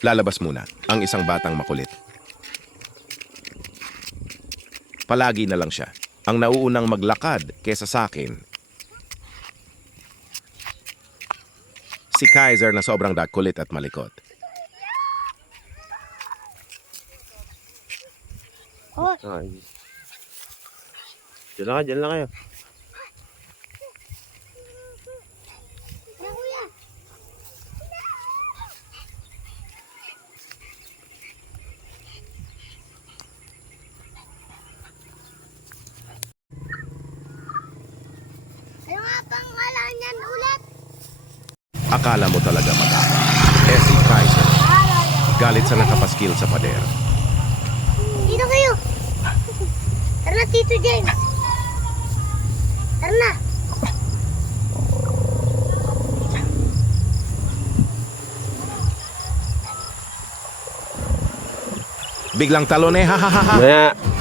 Lalabas muna ang isang batang makulit. Palagi na lang siya ang nauunang maglakad kesa sa akin. Si Kaiser na sobrang kulit at malikot. Oh, Ay. Diyan lang kayo. na kuya. Ano nga pangalan niyan ulit? Akala mo talaga matapang. Si Kaiser. Galit sa nakapaskil sa pader. Dito kayo. Tara na, Tito James. Tara na. Biglang talon ha ha ha ha. Maya.